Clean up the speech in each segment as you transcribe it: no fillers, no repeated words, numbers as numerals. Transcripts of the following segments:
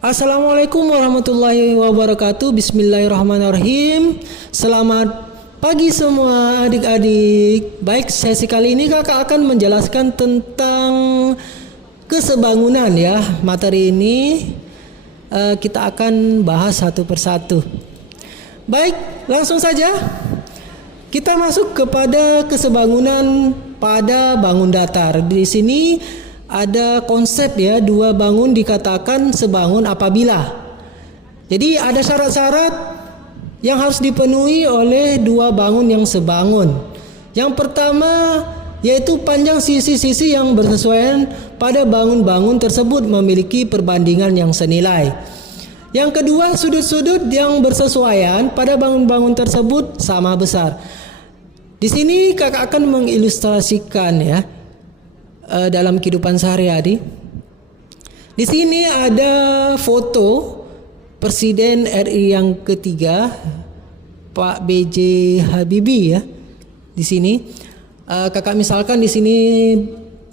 Assalamualaikum warahmatullahi wabarakatuh. Bismillahirrahmanirrahim. Selamat pagi semua adik-adik. Baik, sesi kali ini kakak akan menjelaskan tentang kesebangunan ya. Materi ini kita akan bahas satu persatu. Baik, langsung saja kita masuk kepada kesebangunan pada bangun datar. Di sini ada konsep ya, dua bangun dikatakan sebangun apabila. Jadi ada syarat-syarat yang harus dipenuhi oleh dua bangun yang sebangun. Yang pertama yaitu panjang sisi-sisi yang bersesuaian pada bangun-bangun tersebut memiliki perbandingan yang senilai. Yang kedua, sudut-sudut yang bersesuaian pada bangun-bangun tersebut sama besar. Di sini kakak akan mengilustrasikan ya dalam kehidupan sehari-hari. Di sini ada foto Presiden RI yang ketiga, Pak B.J. Habibie ya. Di sini kakak misalkan di sini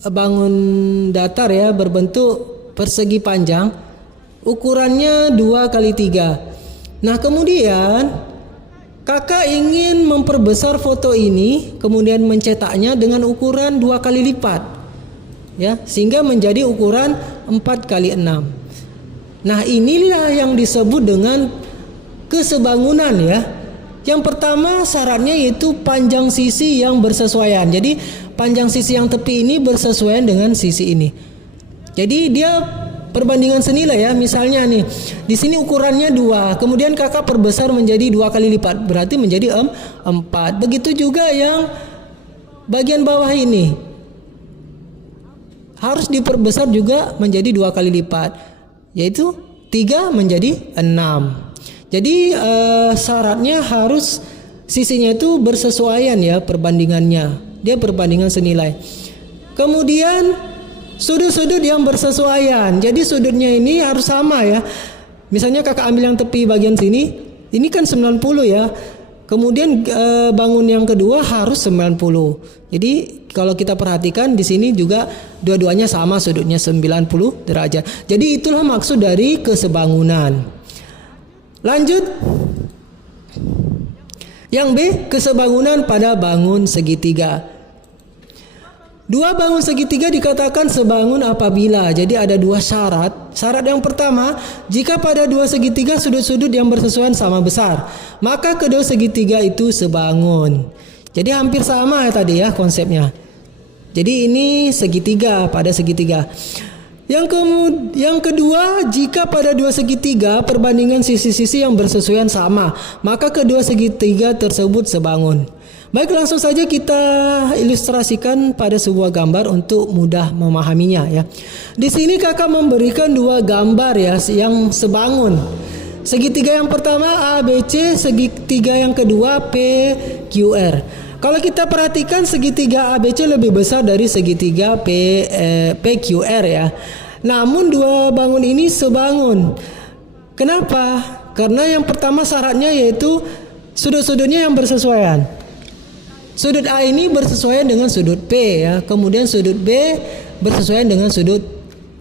bangun datar ya, berbentuk persegi panjang, ukurannya 2x3. Nah, kemudian kakak ingin memperbesar foto ini, kemudian mencetaknya dengan ukuran 2 kali lipat. Ya, sehingga menjadi ukuran 4x6. Nah, inilah yang disebut dengan kesebangunan ya. Yang pertama syaratnya yaitu panjang sisi yang bersesuaian. Jadi panjang sisi yang tepi ini bersesuaian dengan sisi ini. Jadi dia perbandingan senilai ya. Misalnya nih, di sini ukurannya 2, kemudian kakak perbesar menjadi 2 kali lipat, berarti menjadi 4. Begitu juga yang bagian bawah ini harus diperbesar juga menjadi 2 kali lipat, yaitu 3 menjadi 6. Jadi syaratnya harus sisinya itu bersesuaian ya, perbandingannya. Dia perbandingan senilai. Kemudian sudut-sudut yang bersesuaian. Jadi sudutnya ini harus sama ya. Misalnya kakak ambil yang tepi bagian sini, ini kan 90 ya. Kemudian bangun yang kedua harus 90. Jadi kalau kita perhatikan di sini juga dua-duanya sama sudutnya 90 derajat. Jadi itulah maksud dari kesebangunan. Lanjut. Yang B, kesebangunan pada bangun segitiga. Dua bangun segitiga dikatakan sebangun apabila. Jadi ada dua syarat. Syarat yang pertama, jika pada dua segitiga sudut-sudut yang bersesuaian sama besar, maka kedua segitiga itu sebangun. Jadi hampir sama ya tadi ya konsepnya. Jadi ini segitiga pada segitiga. Yang kedua, jika pada dua segitiga perbandingan sisi-sisi yang bersesuaian sama, maka kedua segitiga tersebut sebangun. Baik, langsung saja kita ilustrasikan pada sebuah gambar untuk mudah memahaminya ya. Di sini kakak memberikan dua gambar ya yang sebangun. Segitiga yang pertama ABC, segitiga yang kedua PQR. Kalau kita perhatikan segitiga ABC lebih besar dari segitiga PQR ya. Namun dua bangun ini sebangun. Kenapa? Karena yang pertama syaratnya yaitu sudut-sudutnya yang bersesuaian. Sudut A ini bersesuaian dengan sudut P ya. Kemudian sudut B bersesuaian dengan sudut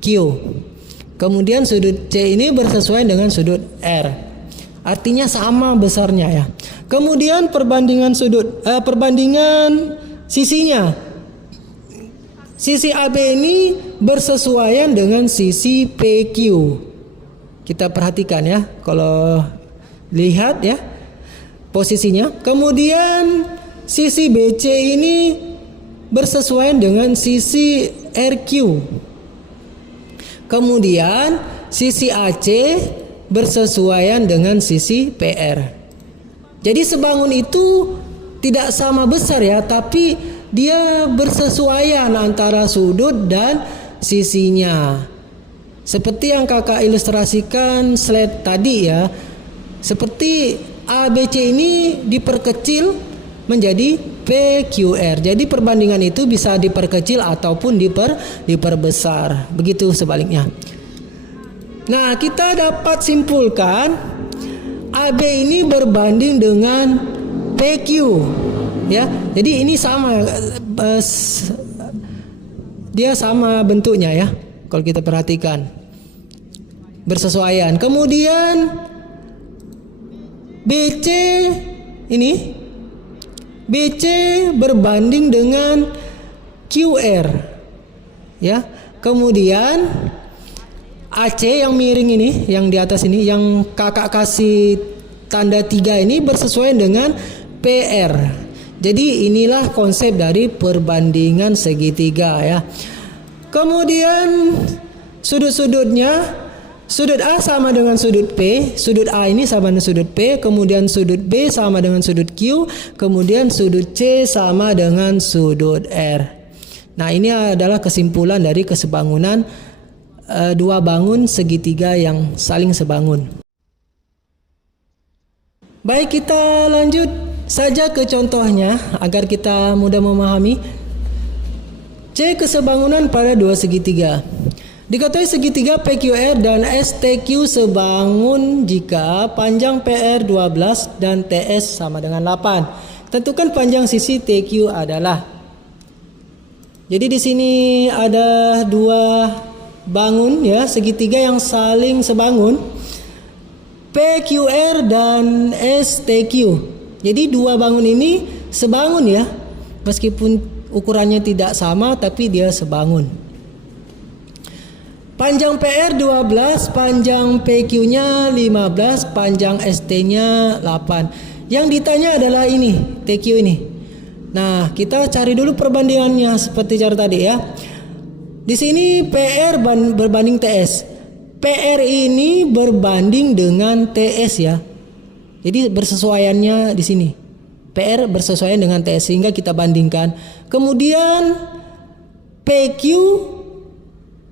Q. Kemudian sudut C ini bersesuaian dengan sudut R. Artinya sama besarnya ya. Kemudian perbandingan sisinya. Sisi AB ini bersesuaian dengan sisi PQ. Kita perhatikan ya. Kalau lihat ya posisinya. Kemudian sisi BC ini bersesuaian dengan sisi RQ. Kemudian sisi AC bersesuaian dengan sisi PR. Jadi sebangun itu tidak sama besar ya, tapi dia bersesuaian antara sudut dan sisinya. Seperti yang kakak ilustrasikan slide tadi ya. Seperti ABC ini diperkecil menjadi PQR. Jadi perbandingan itu bisa diperkecil ataupun diperbesar. Begitu sebaliknya. Nah, kita dapat simpulkan AB ini berbanding dengan PQ ya. Jadi ini sama dia sama bentuknya ya. Kalau kita perhatikan. bersesuaian. Kemudian BC ini BC berbanding dengan QR ya. Kemudian AC yang miring ini, yang di atas ini, yang kakak kasih tanda 3 ini bersesuaian dengan PR. Jadi inilah konsep dari perbandingan segitiga ya. Kemudian sudut-sudutnya, sudut A sama dengan sudut P, sudut A ini sama dengan sudut P, kemudian sudut B sama dengan sudut Q, kemudian sudut C sama dengan sudut R. Nah, ini adalah kesimpulan dari kesebangunan dua bangun segitiga yang saling sebangun. Baik, kita lanjut saja ke contohnya agar kita mudah memahami. C. Kesebangunan pada dua segitiga. Diketahui segitiga PQR dan STQ sebangun jika panjang PR 12 dan TS sama dengan 8. Tentukan panjang sisi TQ adalah. Jadi di sini ada dua bangun ya, segitiga yang saling sebangun, PQR dan STQ. Jadi dua bangun ini sebangun ya, meskipun ukurannya tidak sama tapi dia sebangun. Panjang PR 12, panjang PQ-nya 15, panjang ST-nya 8. Yang ditanya adalah ini, TQ ini. Nah, kita cari dulu perbandingannya seperti cara tadi ya. Di sini PR berbanding TS. PR ini berbanding dengan TS ya. Jadi bersesuaiannya di sini. PR bersesuaian dengan TS sehingga kita bandingkan. Kemudian PQ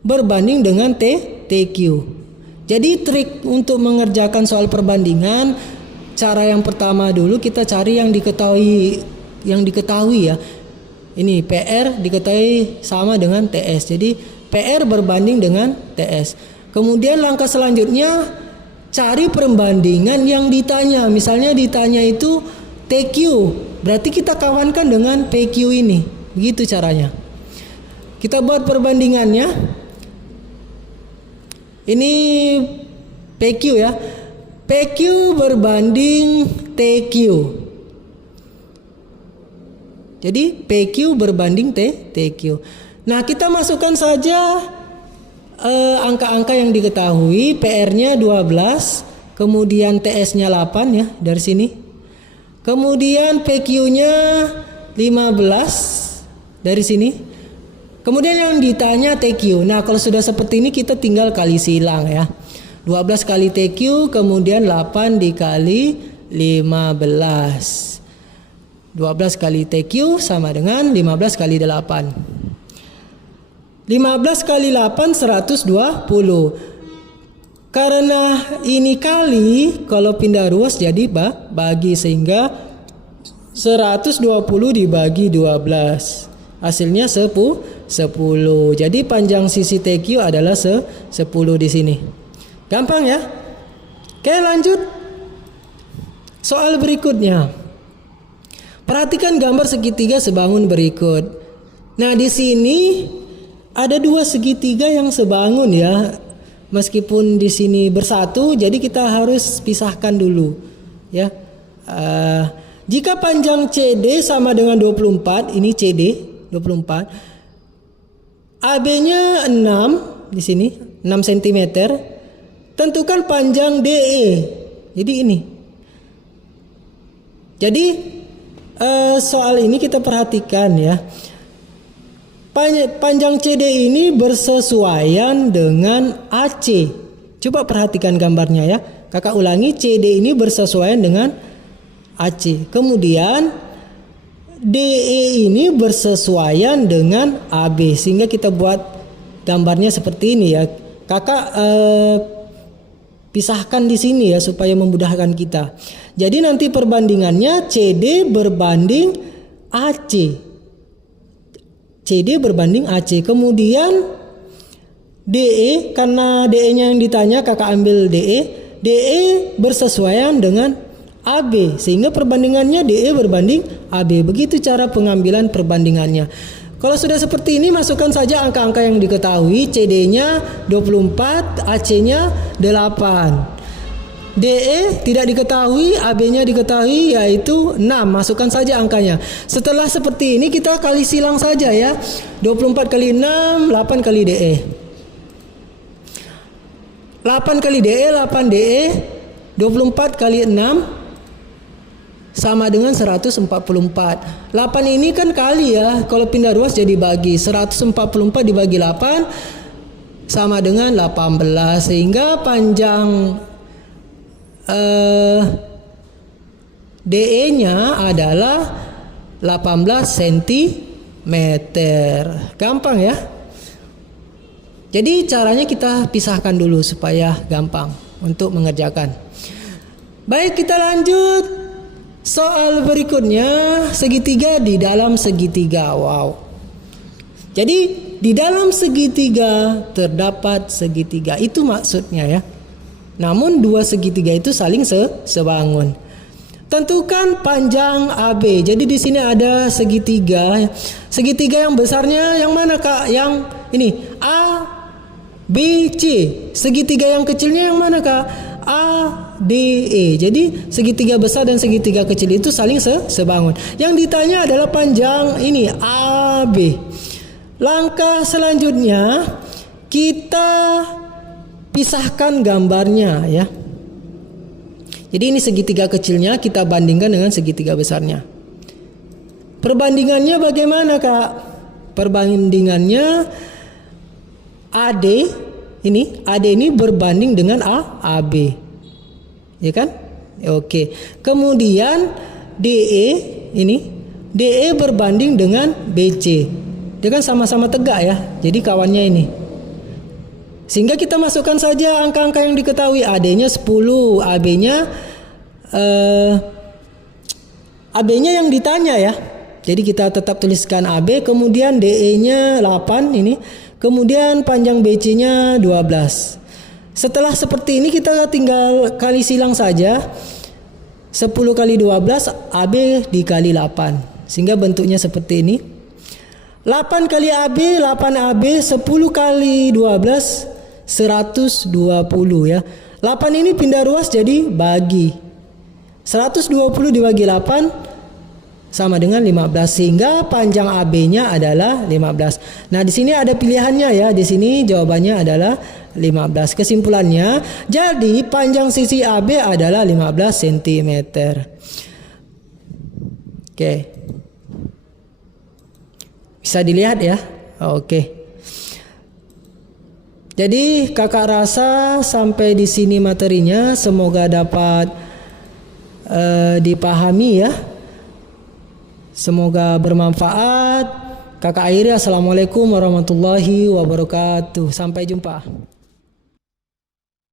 berbanding dengan TQ. Jadi trik untuk mengerjakan soal perbandingan, cara yang pertama dulu kita cari yang diketahui ya. Ini PR diketahui sama dengan TS. Jadi PR berbanding dengan TS. Kemudian langkah selanjutnya cari perbandingan yang ditanya. Misalnya ditanya itu TQ, berarti kita kawankan dengan PQ ini. Begitu caranya. Kita buat perbandingannya. Ini PQ ya. PQ berbanding TQ. Jadi PQ berbanding TQ. Nah, kita masukkan saja angka-angka yang diketahui. PR-nya 12, kemudian TS-nya 8 ya dari sini. Kemudian PQ-nya 15 dari sini. Kemudian yang ditanya TQ. Nah, kalau sudah seperti ini kita tinggal kali silang ya. 12 kali TQ, kemudian 8 dikali 15. 12 kali TQ sama dengan 15 kali 8. 15 kali 8 120. Karena ini kali, kalau pindah ruas jadi bagi, sehingga 120 dibagi 12. Hasilnya 10. Jadi panjang sisi TQ adalah 10 di sini. Gampang ya? Oke, lanjut. Soal berikutnya. Perhatikan gambar segitiga sebangun berikut. Nah, di sini ada dua segitiga yang sebangun ya. Meskipun di sini bersatu, jadi kita harus pisahkan dulu ya. Jika panjang CD sama dengan 24, ini CD 24, AB-nya 6 di sini, 6 cm. Tentukan panjang DE. Jadi ini. Jadi soal ini kita perhatikan ya. Panjang CD ini bersesuaian dengan AC. Coba perhatikan gambarnya ya. Kakak ulangi, CD ini bersesuaian dengan AC. Kemudian DE ini bersesuaian dengan AB. Sehingga kita buat gambarnya seperti ini ya. Kakak pisahkan di sini ya supaya memudahkan kita. Jadi nanti perbandingannya CD berbanding AC. CD berbanding AC. Kemudian DE, karena DE-nya yang ditanya kakak ambil DE. DE bersesuaian dengan AB, sehingga perbandingannya DE berbanding AB. Begitu cara pengambilan perbandingannya. Kalau sudah seperti ini, masukkan saja angka-angka yang diketahui. CD-nya 24, AC-nya 8. DE tidak diketahui, AB-nya diketahui, yaitu 6. Masukkan saja angkanya. Setelah seperti ini kita kali silang saja ya. 24 kali 6, 8 kali DE. 8 kali DE, 8 DE. 24 kali 6 sama dengan 144. 8 ini kan kali ya. Kalau pindah ruas jadi bagi. 144 dibagi 8 sama dengan 18. Sehingga panjang DE-nya adalah 18 cm. Gampang ya. Jadi caranya kita pisahkan dulu supaya gampang untuk mengerjakan. Baik, kita lanjut. Soal berikutnya, segitiga di dalam segitiga. Wow. Jadi di dalam segitiga terdapat segitiga. Itu maksudnya ya. Namun dua segitiga itu saling sebangun. Tentukan panjang AB. Jadi di sini ada segitiga. Segitiga yang besarnya yang mana Kak? Yang ini A, B, C. Segitiga yang kecilnya yang mana Kak? A, D, E. Jadi segitiga besar dan segitiga kecil itu saling sebangun. Yang ditanya adalah panjang ini AB. Langkah selanjutnya kita pisahkan gambarnya ya. Jadi ini segitiga kecilnya kita bandingkan dengan segitiga besarnya. Perbandingannya bagaimana Kak? Perbandingannya AD ini berbanding dengan AB. Ya kan? Oke. Kemudian DE berbanding dengan BC. Dia kan sama-sama tegak ya. Jadi kawannya ini. Sehingga kita masukkan saja angka-angka yang diketahui. AD-nya 10, AB-nya yang ditanya ya. Jadi kita tetap tuliskan AB, kemudian DE-nya 8 ini, kemudian panjang BC-nya 12. Setelah seperti ini kita tinggal kali silang saja. 10 kali 12 AB dikali 8. Sehingga bentuknya seperti ini. 8 kali AB, 8AB, 10 kali 12 120 ya. 8 ini pindah ruas jadi bagi. 120 dibagi 8 sama dengan 15, sehingga panjang AB-nya adalah 15. Nah, di sini ada pilihannya ya. Di sini jawabannya adalah 15. Kesimpulannya, jadi panjang sisi AB adalah 15 cm. Oke. Bisa dilihat ya. Oke. Jadi kakak rasa sampai di sini materinya, semoga dapat dipahami ya. Semoga bermanfaat. Kakak akhiri, assalamualaikum warahmatullahi wabarakatuh. Sampai jumpa.